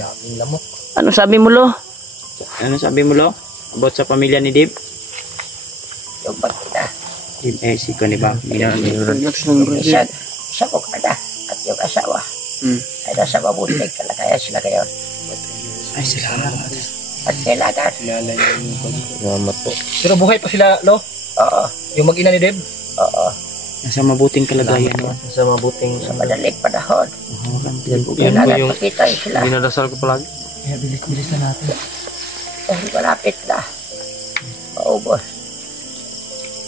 Daming lamok. Ano sabi mo, Lo? Ano sabi mo, Lo? About sa pamilya ni Dave? Yung pagkita. Eh, si Kani ba? Isa ko kada at yung asawa. Ay nasa mabuting kalagayan sila ngayon. Ay, salamat. At kailangan. Salamat po. Pero buhay pa sila, Lo? Oo. Yung mag-ina ni Deb? Oo. Nasa mabuting kalagayan. Sa mabuting... Sa madaling panahon. Yan po Kailangan yung pakita sila. dinadasal ko palagi. Kaya bilis-bilis na natin. Dahil malapit na. Maubos.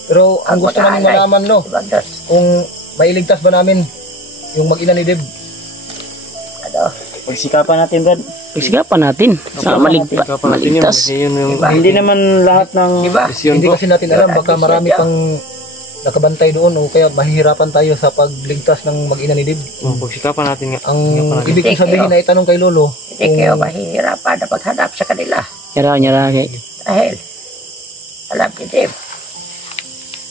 Pero ang gusto namin malaman, Lo, Ibandos. kung mailigtas ba namin yung mag-ina ni Deb? Ano? Pagsikapan natin, Brad. Pagsikapan natin. Sa maligtas. Hindi naman lahat ng... Diba? Hindi kasi natin alam, baka marami pang nakabantay doon o kaya mahihirapan tayo sa pagligtas ng mag-ina ni Deb. Pagsikapan natin nga. Ang ibig kong sabihin na itanong kay Lolo, Hindi kayo mahihirapan na maghanap sa kanila. Nyara kay. Dahil, alam ni Dave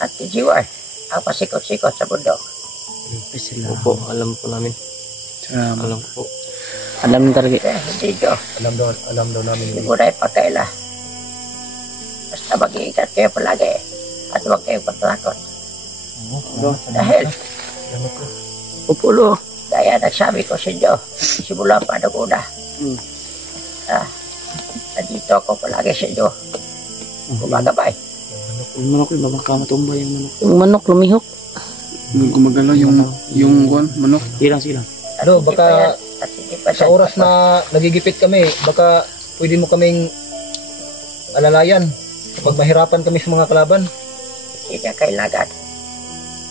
at ni Jiwar ang pasikot-sikot sa bundok. opo, alam po namin. Alam po. Alam mo talaga. Kaya hindi nyo, Alam daw namin. hindi mo na ipagkaila. Basta mag-iingat kayo palagi at huwag kayong pagtakot. Dahil, Opo, Lo. gaya nagsabi ko sa inyo, simula pa nung una. Nandito ako palagi sa inyo. Gumagabay. Yung manok, baka matumba yung manok. Yung manok lumihok. Gumagalaw yung manok. Silang. Ano, baka At hindi pa sa oras na nagigipit kami, baka pwede mo kaming alalayan kapag mahirapan kami sa mga kalaban. hindi niya kailangan.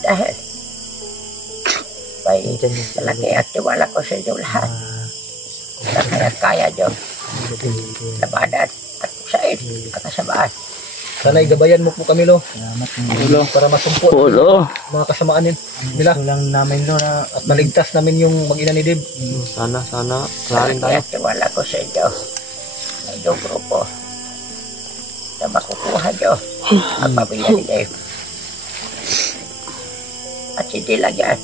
Dahil, may malaki at tiwala ko sa inyo lahat. Na kaya nyo labanan at kusain at kasamaan. Sana'y gabayan mo po kami, Lo. Lo. Para masumpo Oo, Lo. mga kasamaan nila. lang namin, Lo, na At maligtas namin yung mag-ina ni Deb. sana, Malaki at tiwala ko sa inyo. Sa inyong grupo. Na makukuha nyo ang pamilya ni Dave. At hindi lang yan.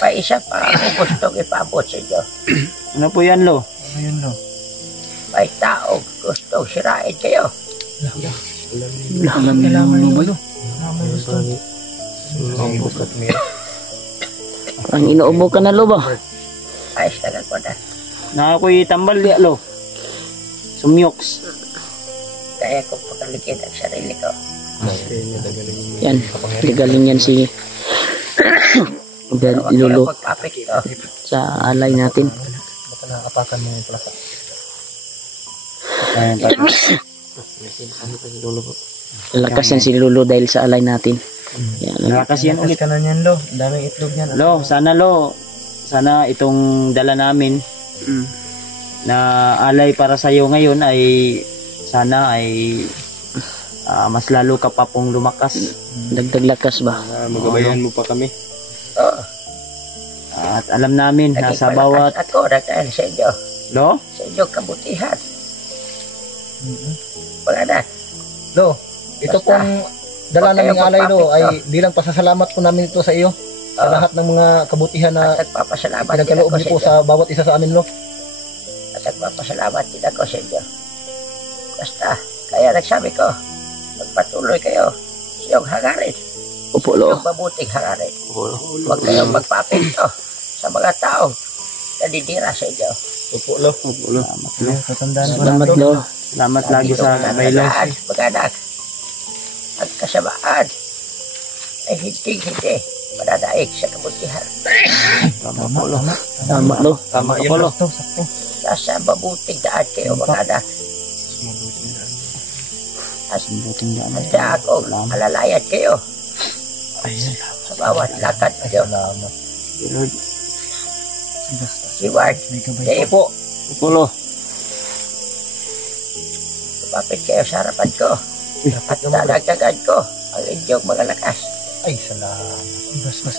May isa pa ang gustong ipabot sa inyo. Ano po yan, Lo? ayun, Lo. May taong gustong sirain kayo. Alam niyo ba yun? Ang inuubo ka na, Lo ba? Ayos na lang ko na. Na ako'y tambal di, Lo. Sumyoks. Kaya kong pagaligin ang sarili ko. Yan. Galing yan si Pero huwag Lolo kayong magpapit ito. sa alay natin. Baka nakaapakan mo yung plasa. Lakas yan si Lolo dahil sa alay natin. Yan. Lakas yan ulit. Ka na niyan, Lo. Daming itlog yan. Lo, sana itong dala namin na alay para sa iyo ngayon ay sana ay mas lalo ka pa pong lumakas. Dagdag lakas ba? Magabayan mo pa kami. Oo. At alam namin na sa bawat Ako dahil sa inyo. Lo, Sa inyong kabutihan. Mga anak. Lo, ito Basta, pong dala huwag naming kayong alay, Lo, magpapit, ay bilang pasasalamat po namin ito sa iyo. Sa Oo. lahat ng mga kabutihan na At nagpapasalamat din pinagkaloob ako niyo sa po inyo. sa bawat isa sa amin, Lo. At nagpapasalamat din ako sa inyo. Basta, kaya nagsabi ko, magpatuloy kayo sa iyong hangarin. Opo, Lo. Yung mabuting hangarin. Huwag kayong magpapinto sa mga taong nadidira sa inyo. Opo, Lo. Tatandaan ko Salamat, natin. Lo. salamat lagi sa kabaylo. Mga anak, ang kasamaan ay hindi mananaig sa kabutihan. Tama po, Lo. Tama, Lo. Tama po, Lo. Sakto. Nasa mabuting daan kayo, mga anak. At Buting daan. handa akong alalayan kayo Ay, salamat. sa bawat lakad kayo. Lord. Si Ward, Dave, Opo. Opo, Lo. lumapit kayo sa harapan ko. At dadagdagan ko ang inyong mga lakas. Ay, salamat. Basbas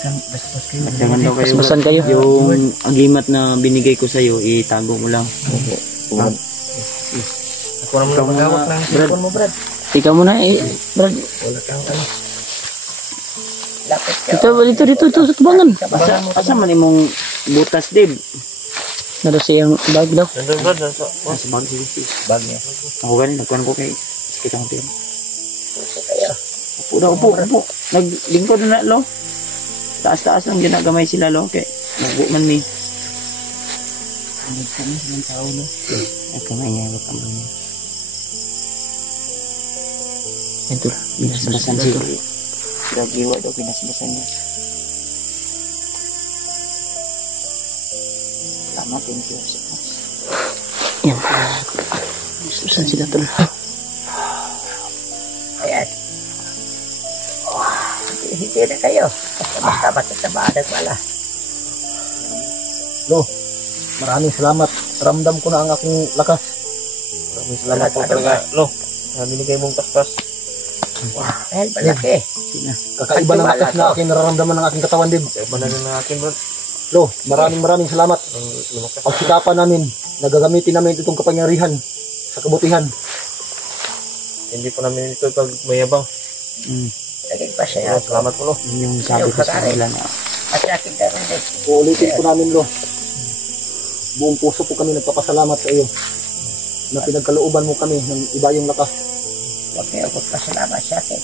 kayo. Dagan daw kayo. Basbasan kayo. Yung agimat na binigay ko sa iyo, itago mo lang. Ako na muna maghawak ng cellphone mo, Brad. Ikaw muna Brad. Wala kang ano. Lapit kayo. Dito sa tubangan. Asa man imong butas, Dib? Nado siyang bag daw. Nandun Brad, nasa. Nasa bag sige. Bag niya. Ako ganin, nagkuhan ko kay sakit ang tiyan. Puso kayo. Upo na, upo. Naglingkod na lo. Taas-taas lang ginagamay sila lo. Kay nagbu man mi. Kami ng tao na. Ay kamay niya, wag kang niya. Ito. Binasbasan siguro. Gagiwa daw binasbasan niya. Salamat, thank you so much. Yan. Susan sila tol. Ayan. Hindi na kayo. Basta matatabahan wala. Lo, maraming salamat. Ramdam ko na ang aking lakas. Maraming salamat po talaga. Lo, binigay mong paspas. Dahil malaki. Kakaiba ng lakas na aking nararamdaman ng aking katawan, Dib. Kaya ba na rin ng akin Brad? Lo, maraming salamat. Ang lumakas. Pagsikapan namin, nagagamitin namin itong kapangyarihan sa kabutihan. Hindi po namin ito pag mayabang. Naging pasaya ako. Salamat po Lo. Yun yung sabi ko sa kanila na At sa akin na rin din. Uulitin po namin, Lo. Buong puso po kami nagpapasalamat sa iyo na pinagkalooban mo kami ng iba yung lakas. Huwag kayo magpasalamat sa akin.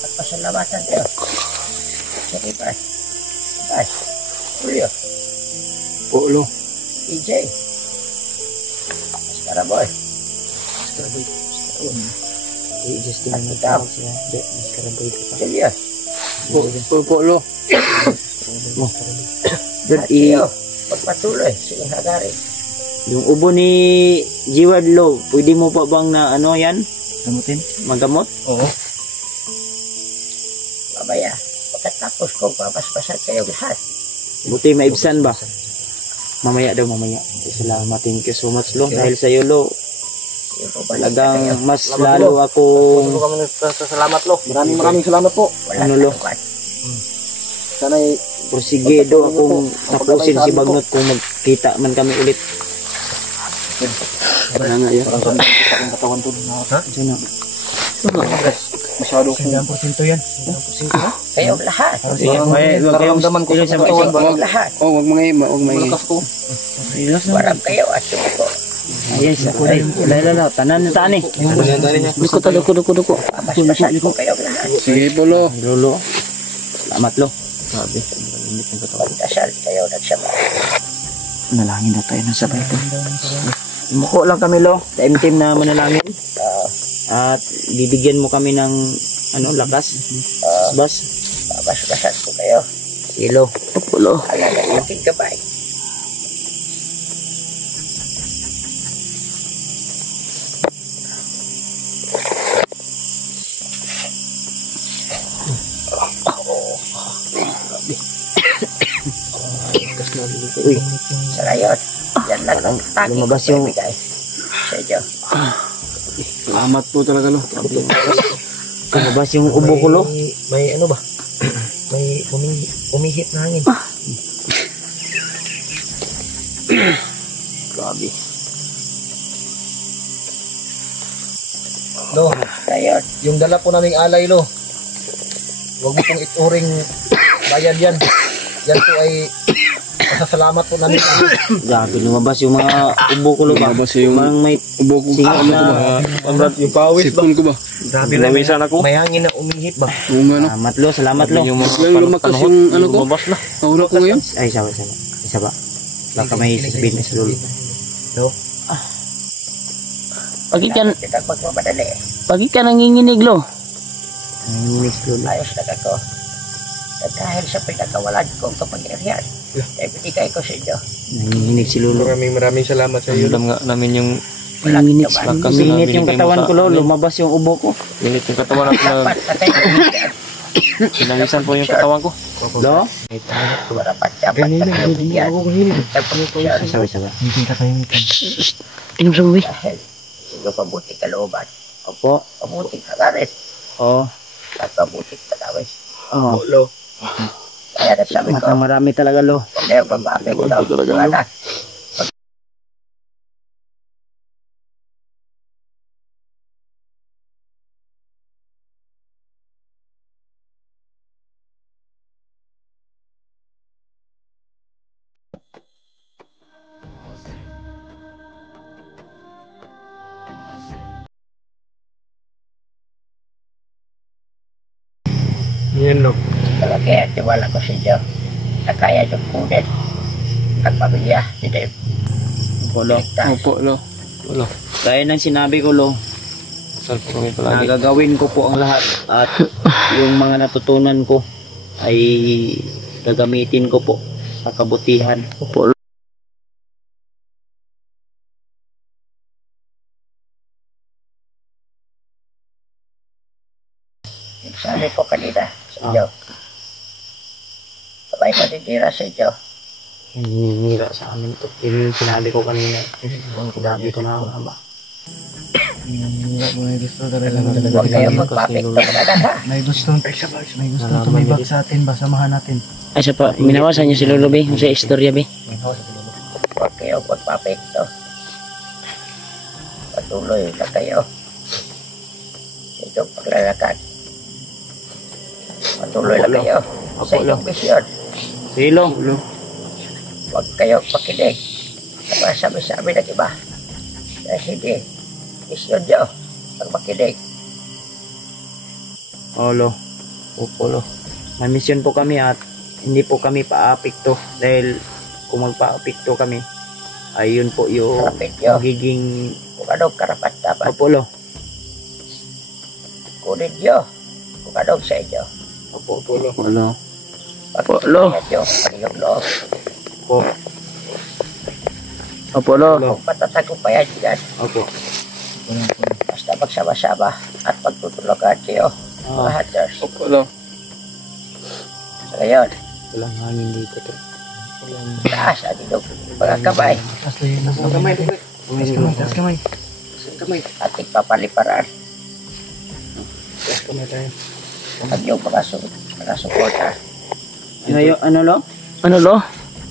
Magpasalamatan kayo. Sige, bye. Bye. Julio. Po, Lo. PJ. Mascara boy. Justin At na ikaw. tawag sila. Maskarabay ko pa. Julius. Po, Lo. Brad, At kayo. Magpatuloy. Sige, hagarin. yung ubo ni Jiwad Lo, pwede mo pa bang na ano yan? Gamutin? Magamot? Oo. Mamaya. Pagkatapos kong papaspasan kayo lahat. Buti maibsan ba? Mamaya daw, mamaya. Salamat, thank you so much Lo. Dahil sa iyo Lo, Yung pabalik na kayo. talagang mas Salamat, lalo Lo. akong Patuloy kami sa salamat Lo. Maraming salamat po. Wala Ano, na Lo? naman. Sana'y pursige do akong tapusin si Bagnot kung magkita man kami ulit. Wala nga yan. parang sabi ko sa aking katawan to. Diyan na. Masyado kong 100% yan. Kayong lahat. nararamdaman ko sa Ilan katawan. Kayong lahat. Wag Malakas ko. Warap kayo at sumuko. Yes, ay, lala, tanan na tani. Duko. Papaspasan ko kayong lahat. Sige po Lo. Lolo. Salamat Lo. Magdasal kayo nagsama. Manalangin na tayo ng sabay ito. Muko lang kami Lo. Time na manalangin. At bibigyan mo kami ng ano lakas. Bas. Papaspasan ko kayo. Ilo. Opo, Lo. Alala ng aking gabay. Uy, Sa ngayon, yan lang ang tanging lumabas yung- bibigay sa inyo. Salamat po talaga, Lo. lumabas yung ubo ko Lo. May ano ba? May umihip na hangin. Grabe. Lo, Ngayon, yung dala po naming alay, Lo. Huwag mo pong ituring bayad yan. Yan po ay masasalamat po namin. Grabe, lumabas yung mga ubo ko Lo. Lumabas yung parang may ubo ko. Singa na. Yung pawis ba? Sipon ko ba? Grabe na. May hangin na umihip ba? Oo nga no. Salamat Lo, salamat Lo. Lang lumakas yung ano ko. Lumabas na. Aura ko ngayon. Ay, isa ba? Baka may sasabihin na sa Lolo. Pagi ka, kita magmamadali. pagi ka nanginginig, Lo. Nanginginig si Lolo. Ayos na ako. At dahil sa pinagawalan kong kapangyarihan, ay binigay ko sa inyo. Nanginginig si Lolo. Maraming salamat sa iyo. Alam nga namin yung Nanginginig si naman. Kasi Init yung binigay mo katawan sa ko Lo, amin. lumabas yung ubo ko. init yung katawan at Dapat na kayo binigyan. pinangisan po yung katawan ko. Lo? Marapat dapat na kayo binigyan. Isa. Inom sa uwi. Dahil yung pabuting kalooban, Opo. pabuting kagarit, Oo. at pabuting kalawis. Oo. Kaya nagsabi ko, Marami talaga Lo. huwag kayong pag-aapin ko ng mga anak. tiwala ko sa inyo na kaya yung kunin ang pamilya ni Dave. Opo, Lo. Opo, Lo. Gaya ng sinabi ko, Lo, Sal po kami palagi. nagagawin ko po ang lahat at yung mga natutunan ko ay gagamitin ko po sa kabutihan. Opo, Lo. Sabi ko kanina sa inyo, sabay ko dinira sa inyo. Hinira sa amin to. Yun yung sinabi ko kanina. Sinabi ko na ba? Huwag kayong magpapikto na ha. May gustong tumibag sa atin ba? Samahan natin. Ay, siya pa. Minawasan niyo si Lolo, be. Yung sa istorya, be. Huwag kayong magpapikto. Patuloy na kayo sa inyong paglalakad. Patuloy na kayo sa inyong misyon. Silo. Huwag kayong makinig sa mga sabi-sabi ng iba. Dahil hindi, misyon nyo ang makinig. Lo. Opo, Lo. May mission po kami at hindi po kami paapikto dahil kung magpaapikto kami ay yun po yung Kapit nyo magiging kung anong karapat dapat. Opo, Lo. Kunin nyo kung anong sa inyo. Opo, Lo. Lo. Pagkakayan nyo ang iyong loob. Opo. Opo, Lo. Kung patatagumpayan nyo yan, Opo. basta magsama-sama at magtutulungan kayo, mga hunters. Opo, Lo. So ngayon, Walang hangin dito to. taas ang inyong mga kamay. Taas kamay. Ating papaliparan ang iyong mga suporta. Ngayon, ano, Lo? Ano, Lo?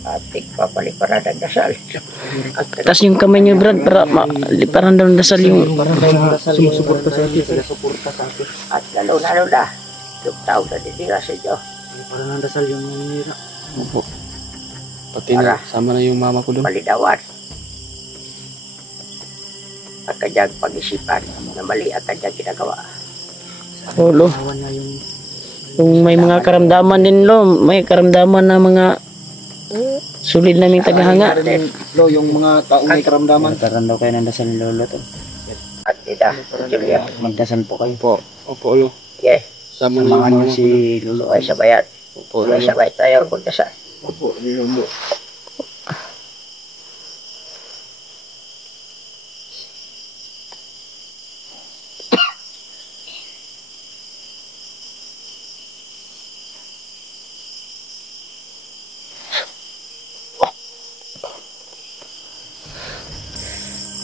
Ating papaliparan ang dasal. Taas yung kamay niyo, Brad, para maliparan daw ng dasal yung... Sumusuporta sa atin. Sila suporta sa atin. At lalo na, yung tao na dinira sa inyo. Parang ang dasal yung nangyira. Opo. Pati na, sama na yung mama ko doon. Malinawan ang kanyang pag-isipan na mali ang kanyang ginagawa. Oh, Lo. Awan na yung... Kung may mga karamdaman din, Lo, may karamdaman na mga sulit naming tagahanga. Lo, yung mga taong may karamdaman. Nagkaroon daw kayo ng dasal ni Lolo to. At nila, Julia, Magdasal po kayo po. Opo, Lo. yeah, Sama na yung Samahan mama niyo ko. si Lolo. ay sabayan. Opo, Ay Lo. sabay tayo magdasal. Opo, Lo.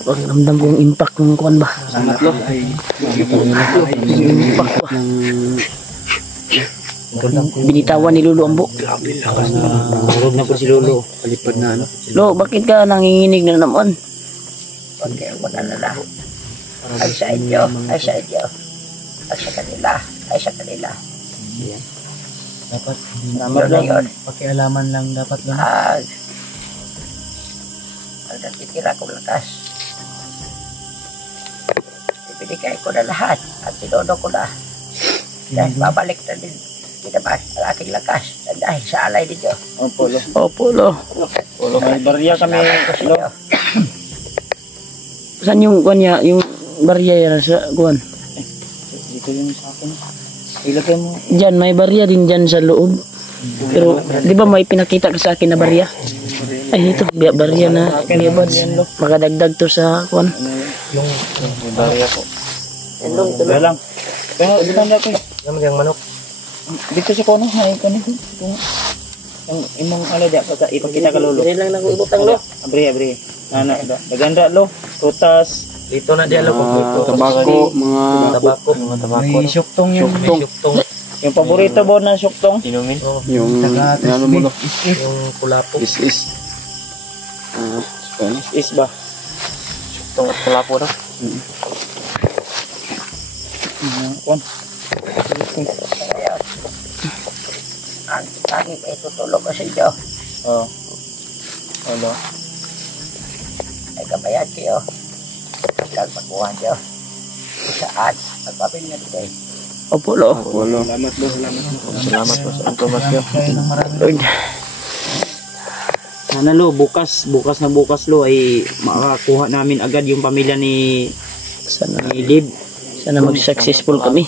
Ramdam ko yung impact ng kuwan ba? Salamat, Lo. Yung impact ba? Binitawan ni Lolo ang buhok. Nahulog na po si Lolo. Palipad na, ano. Lo, bakit ka nanginginig na naman? Huwag kayong mag-alala. Ay sa inyo, ay sa inyo. Ay sa kanila, ay sa kanila. Dapat, Salamat, Yun na Lo. yun. pakialaman lang dapat lang. Ang natitira kong lakas. Ibinigay ko na lahat at tinono ko na. Dahil babalik na din naman ang aking lakas dahil sa alay ninyo. Opo, Lo. Opo, Lo. May barya kami, Kasi Lo. nyo, Saan yung kuwan niya? Yung barya yan sa kuwan? Dito yung sa akin. Ilagay mo. Diyan, may barya din dyan sa loob. Pero, di ba may pinakita ka sa akin na barya? Ay, ito, barya na liabads. Makadagdag to sa kuwan. May barya po. Wala lang. Pero, dito na ako. Naman yung manok. Dito sa kono, may kono. Yung imong ala di pa ipakita ka Lolo. Dili lang nang ibutang, Lo. Abri. Nana, daganda Lo. Prutas. Dito na diyan lang. Tabako, mga... May syuktong yun. May syuktong. Yung paborito mo na syuktong. Inumin. Yung... Ano mo, Lo? Yung kulapo. Is. Spanish. Is ba? Syuktong at kulapo na. Kon. ang tanging ay tutulong ko sa inyo. Oh. Hello. Ay kabayan kayo. Hanggang makuha nyo. Saan ang pamilya nito. Opo, lo. Salamat po sa impormasyon. Lord. Sana lo, bukas lo ay makakuha namin agad yung pamilya ni Sana, Liv. sana mag-successful kami.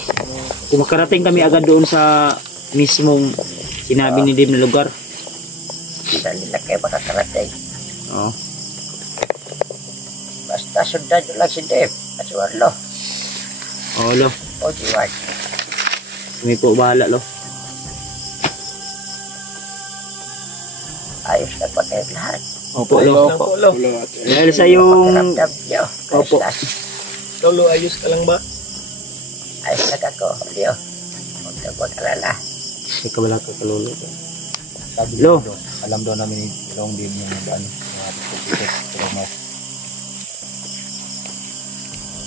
Kung makarating kami agad doon sa mismong sinabi ni Liv na lugar. Dali lang kayo makakarating. Oo. Basta sundan nyo lang si Dave at si Warlo. Oo, lo. O si Ward. Kami po bahala, lo. Ayos na pa kayo lahat. Opo, lo. Dahil sa yung... Pakiramdam nyo. Opo. Lolo, ayos ka lang ba? Ayos na ako, Leo. Huwag ka mag-alala. May kabala ka kalolo. Sabi Lo. ko, alam daw namin ni Long Dave yung ano, mga pero mas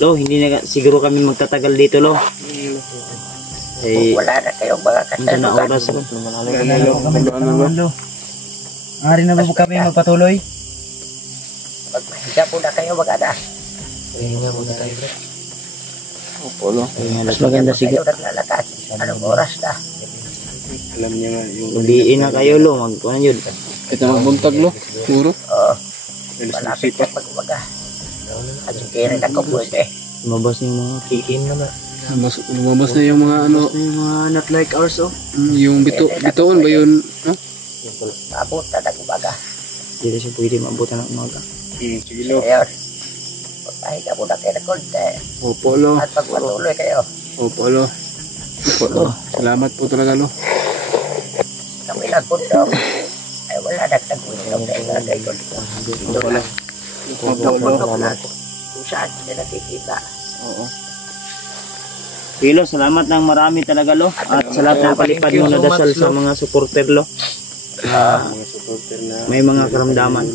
Lo, hindi na siguro kami magtatagal dito, lo. Eh, Wala na kayong mga hindi na kasalukan. oras. Ari na ba po kami magpatuloy? Magpahiga muna kayo mag-anak. Mas maganda siguro. Kayo naglalakas. Anong oras na? Alam niya nga yung... Uliin na kayo, lo. Magkuhan yun. Ito magbuntag lo. Siguro. Oo. Malapit na mag-umaga. At sige rin ako pwede. Lumabas na yung mga kikin naman. Lumabas na yung mga ano. Yung mga not like ours, oh. Yung bitoon ba yun? No? Maabot na nag-umaga. Hindi na siya pwede maabutan ng umaga. Sige lo. Ngayon, magpahiga muna kayo ng konti. Opo lo. At magpatuloy kayo. Opo lo. Opo lo. Salamat po talaga lo. Kami lang bundok. Ay wala nagtagulong na ilagay ko dito. Dito lang. Bundok lang. Kung saan sila nakikita. Oo. Pilo, salamat ng marami talaga, lo. At sa lahat ng palipad mo na dasal sa mga supporter, lo. Mga supporter na... May mga karamdaman.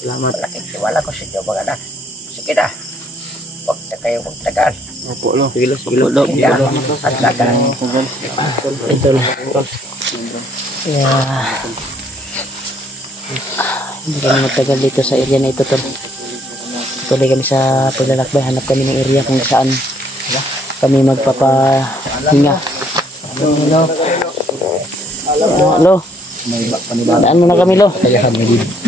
Salamat. Malaking tiwala ko sa inyo mga anak. Sige na. Huwag na kayong magtagal. Opo lo. Sige, lo. Sige, lo. Higa at lagan. Ito, lo. Yeah. Hindi kami magtagal dito sa area na ito, tol. Tuloy kami sa paglalakbay. Hanap kami ng area kung saan kami magpapahinga. Hello. Hello. Daan mo na kami, lo. kayahan ni Dave.